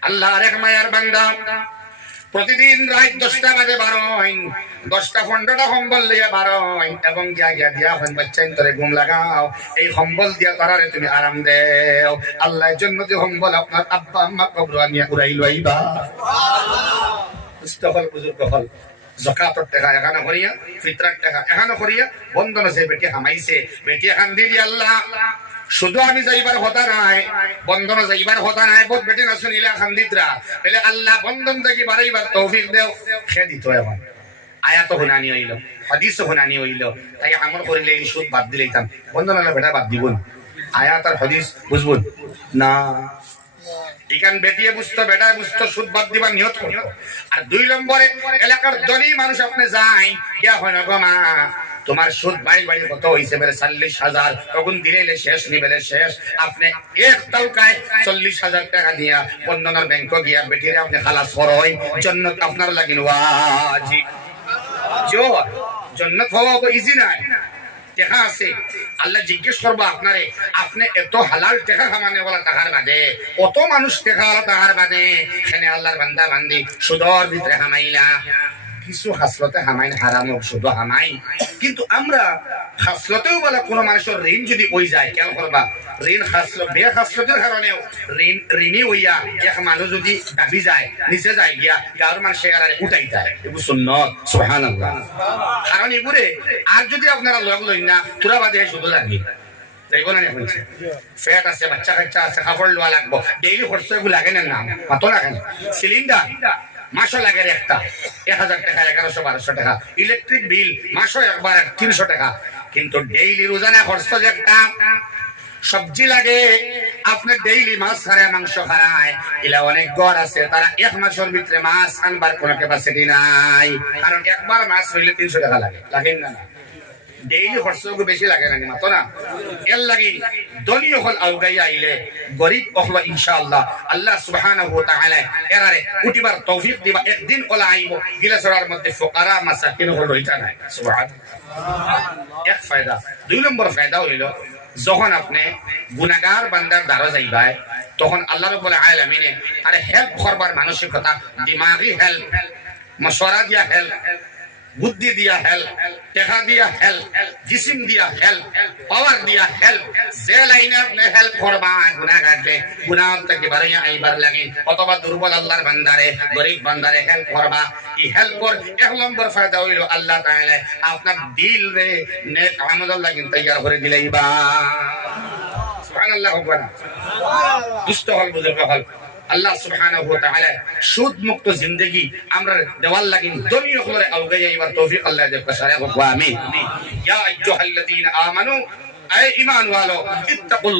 আল্লাহর এক মায়ার বান্দা প্রতিদিন রাত 10টা বাজে বারোইন 10টা 15টা কম্বল দিয়ে বারোইন এবং গিয়া দিয়া হন বাচ্চাইন তোরে ঘুম লাগাও এই কম্বল দিয়া তারারে তুমি আরাম দেও আল্লাহর জন্য যে কম্বল আপনার আব্বা আম্মা কবর নিয়ে উড়াই লইবা ইস্তফল বুজুর্গ হল যাকাতের টাকা এখানে করিয়া ফিতরার টাকা এখানে করিয়া বন্ধন আছে বেটি হামাইছে বেটি এখান দিলি আল্লাহ শুধু আমি যাইবার কথা নাই বন্ধন যাইবার কথা নাই বহুত বেটি না শুনিলে খান্দিতরা বলে আল্লাহ বন্ধন থেকে বাড়াইবার তৌফিক দেও সে দিত এখন আয়াত শুনানি হইল হাদিস শুনানি হইল তাই আমল করিলে এই সুদ বাদ দিলেইতাম বন্ধন হলে বেটা বাদ দিবন আয়াত আর হাদিস বুঝবুন না এখান বেটিয়ে বুঝতো বেটায় বুঝতো সুদ বাদ দিবার নিয়ত করিও আর 2 নম্বরে এলাকার ধনী মানুষ আপনি যাই ইয়া হয় না গো মা তোমার সুদ বাড়ি বাড়ি কত হইছে বলে 40,000 তখন দিলে শেষ নিবেলে শেষ আপনি এক টাকায় 40,000 টাকা দিয়া বন্ধনের ব্যাংকে গিয়া বেটিরে আপনি খালাস করই জান্নাত আপনার লাগিন ওয়াজিব জো জান্নাত হওয়া তো ইজি না টাকা আছে আল্লাহ জিজ্ঞেস করবো আপনারে আপনি এত হালাল টাকা কামানে বলা টাকার বাদে কত মানুষ টাকা টাকার বাদে এখানে আল্লাহর বান্দা বান্দি সুদর ভিতরে হামাইলা কিছু হাসলতে হামাইন হারাম শুধু হামাই কিন্তু আমরা হাসলতেও বলা কোন মানুষের ঋণ যদি ওই যায় কেন করবা ঋণ হাসলো বে হাসলতের কারণেও ঋণই হইয়া এক মানুষ যদি দাবি যায় নিচে যায় গিয়া গাঁর মানুষের উঠাই যায় এগুলো সুন্নত সুবহানাল্লাহ কারণ এগুলো আর যদি আপনারা লগ লই না তোরা বাদে শুধু লাগবে ফ্যাট আছে বাচ্চা কাচ্চা আছে কাপড় লোয়া লাগবো ডেইলি খরচ এগুলো লাগে না নাম মাতো লাগে না সিলিন্ডার মাসও লাগে একটা 1000 টাকা 1100-1200 টাকা ইলেকট্রিক বিল মাসও একবার 300 টাকা কিন্তু ডেইলি রোজানা খরচ একটা সবজি লাগে আপনার ডেইলি মাছ খায় মাংস খায় এলা অনেক ঘর আছে তারা এক মাসের ভিতরে মাছ আনবার কোনো ক্যাপাসিটি নাই কারণ একবার মাছ হইলে 300 টাকা লাগে লাগেন না ডেইলি খরচও বেশি লাগে না মাতো না এর লাগি ধনী হল আউগাই আইলে গরিব হল ইনশাআল্লাহ আল্লাহ সুবহানাহু ওয়া তাআলা এরারে উঠিবার তৌফিক দিবা একদিন ওলা আইবো গিলাসরার মধ্যে ফুকারা মাসাকিন হল রইতা নাই সুবহানাল্লাহ এক ফায়দা 2 নম্বর ফায়দা হইল যখন আপনি গুনাহগার বান্দার দ্বারা যাইবাই তখন আল্লাহ রাব্বুল আলামিন আরে হেল্প করবার মানসিকতা দিমাগি হেল্প মশওয়ারা দিয়া হেল্প বুদ্ধি দিয়া হেল্প টাকা দিয়া হেল্প জিসিম দিয়া হেল্প পাওয়ার দিয়া হেল্প যে লাইনে আপনি হেল্প করবা গুনাহগারকে গুনাহ থেকে বাড়িয়ে আইবার লাগে অথবা দুর্বল আল্লাহর বান্দারে গরিব বান্দারে হেল্প করবা এই হেল্পর এক নম্বর ফায়দা হইল আল্লাহ তাআলা আপনার দিল রে নেক আমল লাগিন তৈয়ার করে দিলাইবা সুবহানাল্লাহ ওয়া দুষ্ট হল বুজুর্গ হল আল্লাহ সুবহানাহু ওয়া তাআলা সুদ মুক্ত জিন্দেগি আমরা দেওয়াল লাগিন দুনিয়া হলরে আওগাই আইবার তৌফিক আল্লাহ দে কসারে ওয়া আমিন ইয়া আইয়ুহাল্লাযীনা আমানু اے ایمان والو اتقوا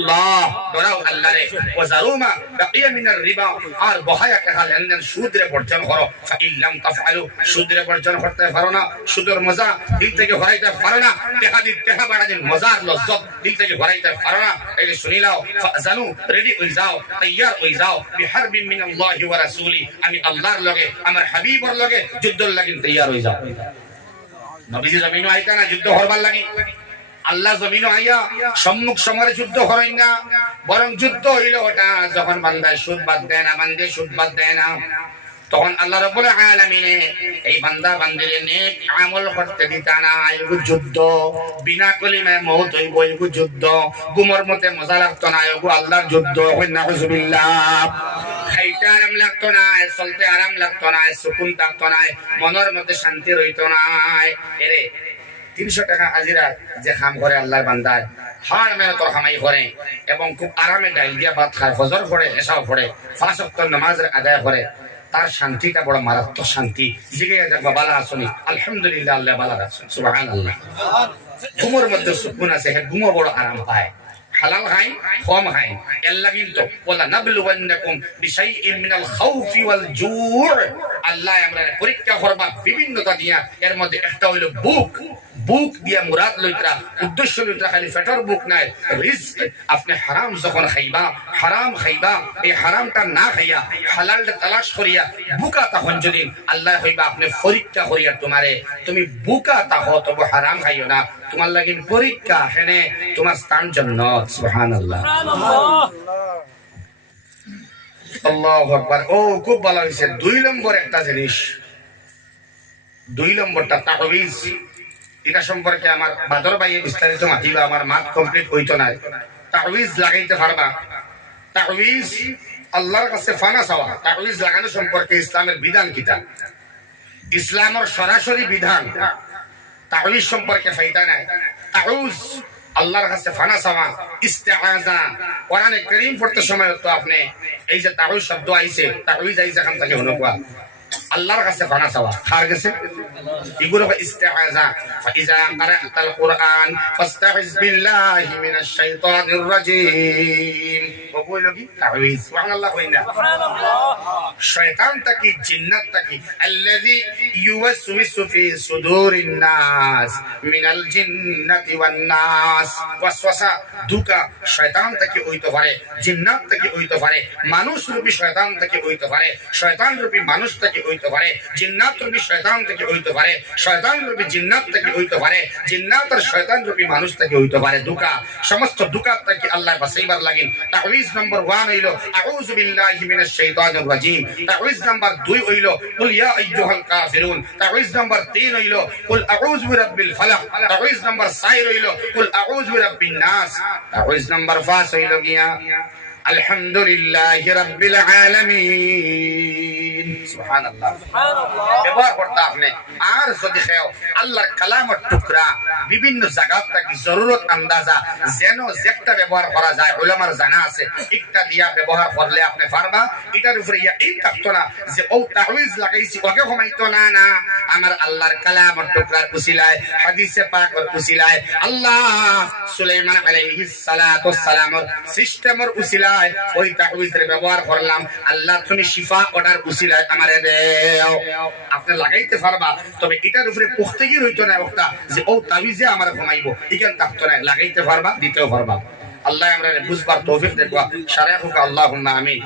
ডরাও আল্লাহরে ওয়াজারুমা বাকিয়া মিনার রিবা আর বহায়া টাকা লেনদেন সুদ রে বর্জন করো ফাইল্লাম তাফআলু সুদ রে বর্জন করতে পারো না সুদের মজা দিল থেকে হরাইতে পারো না টাকা দিতে টাকা বাড়া দিন মজার লজ্জত দিল থেকে হরাইতে পারো না এই শুনিলাও ফাজানু রেডি হই যাও তৈয়ার হই যাও বিহারবিন মিনাল্লাহি ওয়া রাসূলি আমি আল্লাহর লগে আমার হাবিবর লগে যুদ্ধর লাগি তৈয়ার হই যাও নবীজি জমিন আইতা না যুদ্ধ হরবার লাগি আল্লাহ জমিন আইয়া সম্মুখ সমরে যুদ্ধ করেন না বরং যুদ্ধ হইল ওটা যখন বান্দায় সুদ বাদ দেয় না বান্দে সুদ বাদ দেয় না তখন আল্লাহ রাব্বুল আলামিন এই বান্দা বান্দিরে নেক আমল করতে দিতা না এগু যুদ্ধ বিনা কলিমায় মওত হইব এগু যুদ্ধ গুমর মতে মজা লাগতো না এগু আল্লাহর যুদ্ধ নাউযুবিল্লাহ খাইতে আরাম লাগতো না চলতে আরাম লাগতো না সুকুন থাকতো না মনের মধ্যে শান্তি রইতো না এরে 300 টাকা হাজিরা যে কাম করে আল্লাহর বান্দায় হার মেহনতর কামাই করে এবং খুব আরামে ডাইল দিয়া ভাত খায় ফজর পড়ে এশাও পড়ে 5 ওয়াক্ত নামাজ আদায় করে তার শান্তিটা বড় মারাত্মক শান্তি জিগে যাক বালা আসুনি আলহামদুলিল্লাহ আল্লাহ বালা রাখছেন সুবহানাল্লাহ ঘুমের মধ্যে সুকুন আছে হে ঘুমো বড় আরাম পায় হালাল খাই কম খাই এর লাগিন তো ওয়ালা নাবলুওয়ান্নাকুম বিশাইইন মিনাল খাউফি ওয়াল জু' আল্লাহ আমরা পরীক্ষা করবা বিভিন্নতা দিয়া এর মধ্যে একটা হইল বুক দিয়া মুরাদ লইতরা উদ্দেশ্য লইতরা খালি ফেটার বুক নাই রিজক আপনি হারাম যখন খাইবা এই হারামটা না খাইয়া হালালটা তালাশ করিয়া বুকা তখন যদি আল্লাহ হইবা আপনি পরীক্ষা করিয়া তোমারে তুমি বুকা তাহো তবে হারাম খাইও না তোমার লাগি পরীক্ষা এখানে তোমার স্থান জান্নাত সুবহানাল্লাহ আল্লাহু আকবার। ও খুব ভালো হয়েছে। 2 নম্বর একটা জিনিস, 2 নম্বরটা তাহবিজ। এটা সম্পর্কে আমার বাদর ভাই বিস্তারিত মাতিবা, আমার মাত কমপ্লিট হইতো না। তাহবিজ লাগাইতে পারবা। তাহবিজ আল্লাহর কাছে ফানা চাওয়া। তাহবিজ লাগানো সম্পর্কে ইসলামের বিধান কিতা, ইসলামের সরাসরি বিধান। তাহবিজ সম্পর্কে ফায়দা নাই। তাউজ আল্লাহর কাছে ফানা চাওয়া, ইস্তেআযা। কোরআনে কারীম পড়তে সময় তো আপনি এই যে তাউজ শব্দ আইছে, তাহবিজ আইছে এখান থেকে হনকুয়া আল্লাহর কাছে ফানা চাওয়া। কার কাছে? এগুলো ইস্তেআযা। ফাইজা ক্বারাআতাল কুরআন ফাস্তাইজ বিল্লাহি মিনাশ শাইতানির রাজীম। বলো কি তাহবিজ? সুবহানাল্লাহ কইনা। শয়তান তাকি, জিন্নাত তাকি, আল্লাযী ইউওয়াসওয়িসু ফি সুদুরিন নাস মিনাল জিন্নাতি ওয়ান নাস। ওয়াসওয়াসা দুকা শয়তান তাকি হইতে পারে, জিন্নাত তাকি হইতে পারে, মানুষ রূপী শয়তান তাকি হইতে পারে, শয়তান রূপী মানুষ তাকি হইতে পারে, জিন্নাত রূপী শয়তান তাকি হইতে পারে, শয়তান রূপী জিন্নাত তাকি হইতে পারে, জিন্নাত আর শয়তান রূপী মানুষ তাকি হইতে পারে। দুকা সমস্ত দুকা তাকি আল্লাহ বাঁচাইবার লাগিন তাহবিজ নম্বর 1 হইল আউযু বিল্লাহি মিনাশ শাইতানির রাজীম। তাহবিজ নম্বর 2 হইল কুল ইয়া আইয়ুহাল কাফিরুন। তাহবিজ নম্বর 3 হইল কুল আউযু বিরাব্বিল ফালাক। তাহবিজ নম্বর 4 হইল কুল আউযু বিরাব্বিন নাস। তাহবিজ নম্বর 5 হইল গিয়া আলহামদুলিল্লাহি রাব্বিল আলামিন। সুবহানাল্লাহ। ব্যবহার করতে আপনি আর যদি খেও আল্লাহর কালামের টুকরা বিভিন্ন জায়গা থেকে জরুরত আন্দাজা যেন যেটা ব্যবহার করা যায় উলামার জানা আছে, একটা দিয়া ব্যবহার করলে আপনি পারবা। এটার উপরে এই থাকতো না যে ও তাহবিজ লাগাইছি ওকে ঘুমাইতো না। না, আমার আল্লাহর কালামের টুকরার উসিলায়, হাদিসে পাকের উসিলায়, আল্লাহ সুলাইমান আলাইহিস সালাতু ওয়াস সালামের সিস্টেমের উসিলায় ওই তাহবিজের ব্যবহার করলাম। আল্লাহ তুমি শিফা অর্ডার উসিলায় আমারে দেও। আপনি লাগাইতে পারবা, তবে এটার উপরে পুখতেগি হইতো না একটা যে ও তাবিজে আমার ঘুমাইবো, এখান থাকতো না। লাগাইতে পারবা, দিতেও পারবা। আল্লাহ আমরা বুঝবার তৌফিক দেখবা। সারা হোক আল্লাহুম্মা আমিন।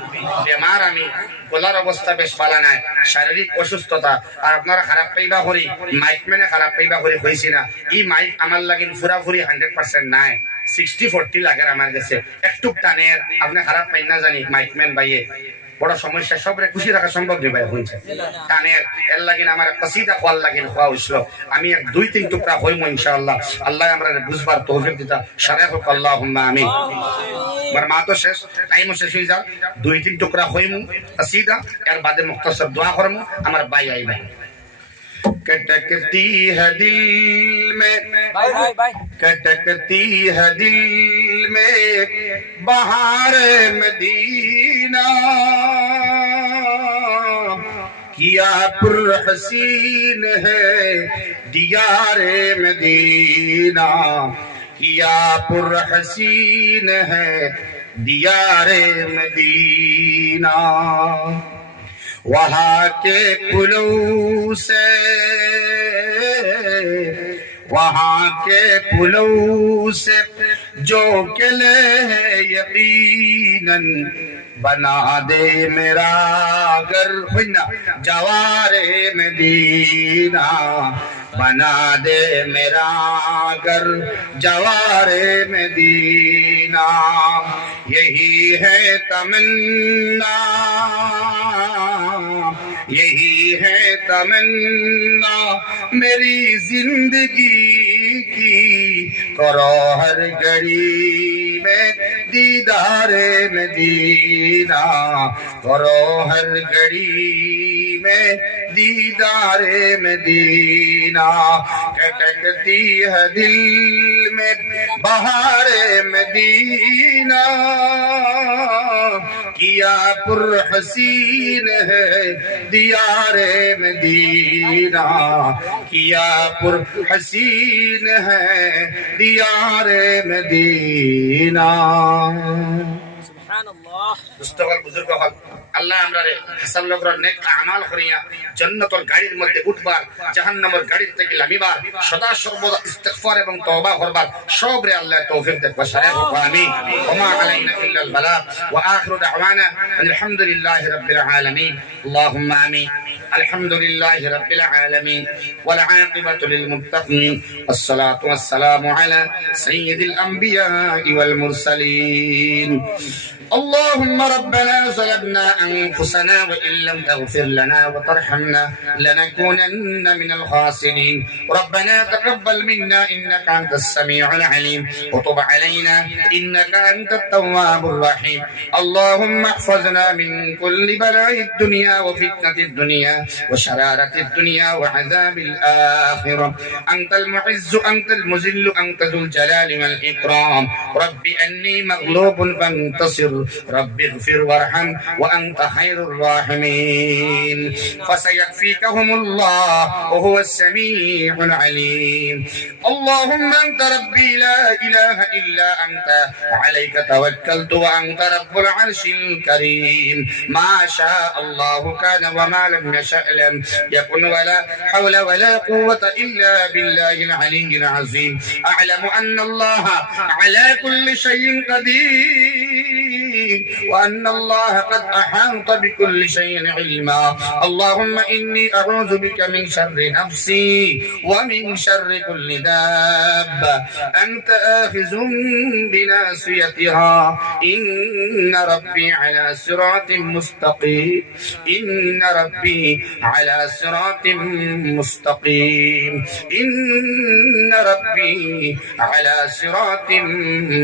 বেমার আমি, গলার অবস্থা বেশ ভালো নাই, শারীরিক অসুস্থতা। আর আপনারা খারাপ পাইবা করি, মাইক মেনে খারাপ পাইবা করি হয়েছি না। এই মাইক আমার লাগিন পুরাপুরি 100% নাই, 60-40 লাগে আমার কাছে। একটু টানের আপনি খারাপ পাই না জানি মাইকম্যান ভাইয়ে বড় সমস্যা। সবরে খুশি রাখা সম্ভব নেই ভাই হয়েছে টানের। এর লাগিন আমার একটা সিধা খোয়াল লাগিন খোয়া হইছিল। আমি 2-3 টুকরা হইমু ইনশাআল্লাহ। আল্লাহ আমরা বুঝবার তৌফিক দিতা। সারা হোক আল্লাহুম্মা আমিন। আমার মা তো শেষ, টাইমও শেষ হয়ে যাও। 2-3 টুকরা হইমু সিধা, এর বাদে মুখতাসর দোয়া করমু। আমার ভাই আইবা कटकती है दिल में, कटकती है दिल में बहार मदीना, किया पुर हसीन है दियार मदीना, किया पुर हसीन है दियार मदीना। वहाँ के पुलों से, वहाँ के पुलों से जो किले है यकीनन बना दे मेरा घर जवारे मदीना, बना दे मेरा घर जवारे मदीना। यही है तमन्ना, यही है तमन्ना मेरी जिंदगी की, करो हर घड़ी में दीदारे मदीना, करो हर घड़ी में दीदारे मदीना। कटकती है दिल में बहारे मदीना, किया पुर हसीन है दियारे मदीना, किया पुर हसीन है दियारे मदीना। মুস্তাফাল বুজুর্গ হল আল্লাহ আমরারে হাসান লগর নেক আমাল করিয়া জান্নাতের গাড়ির মধ্যে উঠবার, জাহান্নামের গাড়ির থেকে নামিবার, সদা সর্বদা ইস্তিগফার এবং তওবা করবার সবরে আল্লাহ তৌফিক দেখ। সারা হোক আমিন। ওমা আলাইনা ইল্লাল বালাগ ওয়া আখিরু দাওয়ানা আলহামদুলিল্লাহি রাব্বিল আলামিন। আল্লাহুম্মা আমিন। الحمد لله رب العالمين والعاقبة للمتقين والصلاة والسلام على سيد الأنبياء والمرسلين اللهم ربنا ظلمنا أنفسنا وإن لم تغفر لنا وترحمنا لنكونن من الخاسرين ربنا تقبل منا إنك أنت السميع العليم وتب علينا إنك أنت التواب الرحيم اللهم احفظنا من كل بلاء الدنيا وفتنة الدنيا وشرارة الدنيا وعذاب الآخرة أنت المعز أنت المذل أنت ذو الجلال والإكرام رب أني مغلوب فانتصر رب اغفر وارحم وأنت خير الراحمين فسيكفيكهم الله وهو السميع العليم اللهم أنت ربي لا إله إلا أنت عليك توكلت وأنت رب العرش الكريم ما شاء الله كان وما لم يشأ لم يكن ولا حول ولا قوة إلا بالله العلي العظيم أعلم أن الله على كل شيء قدير وأن الله قد أحاط بكل شيء علما اللهم إني أعوذ بك من شر نفسي ومن شر كل دابة أنت آخذ بناصيتها إن ربي على صراط مستقيم إن ربي على صراط مستقيم إن ربي على صراط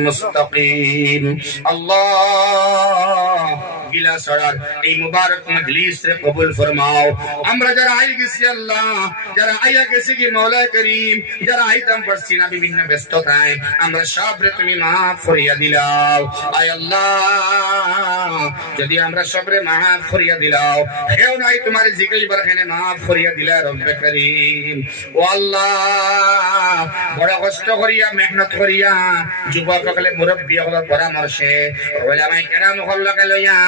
مستقيم الله গিলা সরার এই মুবারক মজলিস রে কবুল ফরমাও আমরা যারা আই গেছি আল্লাহ যারা আইয়া গেছি কি মাওলা করিম যারা আইতাম পারছি না বিভিন্ন ব্যস্ততায় আমরা সব রে তুমি maaf করিয়া দিলাও আয় আল্লাহ যদি আমরা সবরে maaf করিয়া দিলাও কেউ নাই তোমার জিকাই বরখানে maaf করিয়া দিলা রব্বে করিম ও আল্লাহ বড় কষ্ট করিয়া মেহনত করিয়া যুবক সকলে মুরব্বী হলার পরামর্শে ওলামায়ে কেরাম হলকে লইয়া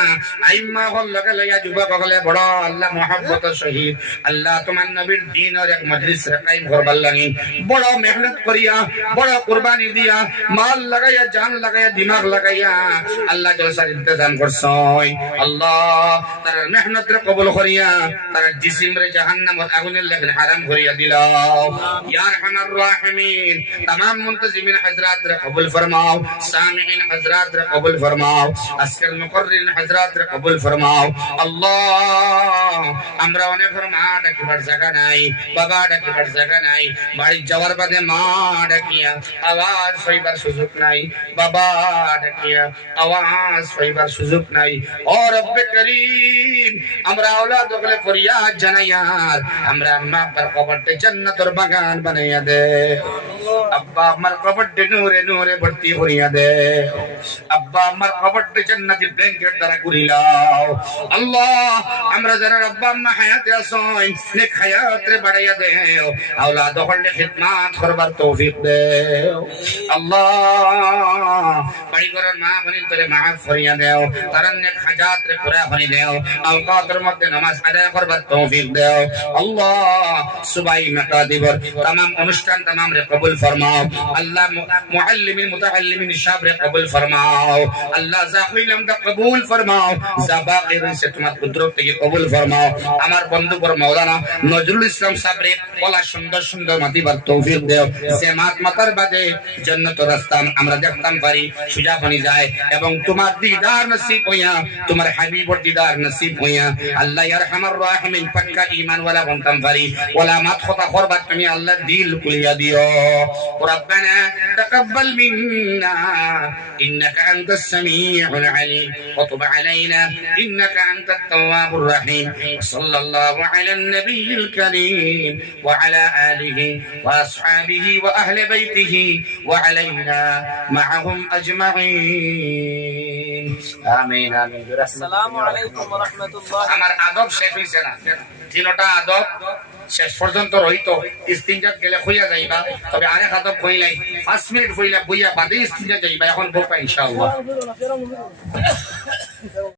আইম্মা হলকে লইয়া যুবক সকলে বড় আল্লাহ মহব্বত সহিত আল্লাহ তোমার নবীর দ্বীনের এক মজলিস রে কায়েম করবার লাগি বড় মেহনত করিয়া বড় কুরবানি দিয়া মাল লাগাইয়া জান লাগাইয়া দিমাগ লাগাইয়া আল্লাহ জলসার ইন্তজাম করছই আল্লাহ তার মেহনত রে কবুল করিয়া তার জিসিম রে জাহান্নামের আগুনের লাগি হারাম করিয়া দিলাও ইয়া আরহামার রাহিমিন तमाम मुंतजिमिन हजरात रे कबूल फरमाओ सामिईन हजरात रे कबूल फरमाओ अस्कर मुकर्रिन हजरात रे कबूल फरमाओ अल्लाह আমরা অনেক মা ডাকিবার জায়গা নাই বাবা ডাকিবার জায়গা নাই বাড়ি যাওয়ার বাদে মা ডাকিয়া আওয়াজ হইবার সুযোগ নাই বাবা ডাকিয়া আওয়াজ হইবার সুযোগ নাই ও রব্বে করিম আমরা اولاد ওগুলো ফরিয়াদ জানাইয়ার আমরা আম্মা আব্বার কবরতে জান্নাতের বাগান বানাইয়া দে আব্বা আমার কবরতে নূরে নূরে ভর্তি করিয়া দে আব্বা আমার কবরতে জান্নাতের ব্ল্যাঙ্কেট দ্বারা ঘুরিলাও আল্লাহ আমরা যারা আব্বা আম্মা হায়াতে আসেন নেক হায়াত রে বাড়াইয়া দে اولاد ওগুলো খিদমত করবার তৌফিক দে আল্লাহ বাড়ি ঘরের মা বোনের তোরে maaf করিয়া দেও তার নেক হাজাত রে পুরা করে দেও আওকাতের মধ্যে নামাজ আদায় করবার তৌফিক দেও আল্লাহ সুবাই মাকাদিবর तमाम অনুষ্ঠান तमाम রে কবুল ফরমাও আল্লাহ মুআল্লিমিন মুতাআল্লিমিন সব রে কবুল ফরমাও আল্লাহ জাহিলাম দা কবুল ফরমাও জাবাকির সে তোমার কুদরত থেকে কবুল ফরমাও আমার বন্ধু পর মাওলানা নজরুল ইসলাম সাহেব রে বলা সুন্দর সুন্দর মাতিবার তৌফিক দেও সে মাতার বাদে জান্নাতের রাস্তা আমরা দেখতাম পারি সুজা বনি যায় এবং তোমার দিদার নসিব হইয়া তোমার হাবিবর দিদার নসিব হইয়া আল্লাহ ইয়ারহামার রাহিমিন পাক্কা ঈমান ওয়ালা বনতাম পারি ওয়ালা মাত খতা করবা তুমি আল্লাহ দিল খুলিয়া দিও রব্বানা তাকাব্বাল মিন্না ইন্নাকা আনতাস সামিউল আলিম ওয়া তুব আলাইনা ইন্নাকা আনতাত তাওয়াবুর রহিম সাল্লাল্লাহু আলান নবিয়িল কারীম ওয়া আলা আলিহি ওয়া আসহাবিহি ওয়া আহলি বাইতিহি ওয়া আলাইনা মাআহুম আজমাইন আমিন আমিন আসসালামু আলাইকুম ওয়া রাহমাতুল্লাহ আমার আদব শেষ হইছে না তিনটা আদব শেষ পর্যন্ত রইতো ইস্তিনজাত গেলে হইয়া যাইবা তবে আরেক আদব হইলাই 5 মিনিট হইলা বইয়া বাদে ইস্তিনজাত যাইবা এখন বলবা ইনশাআল্লাহ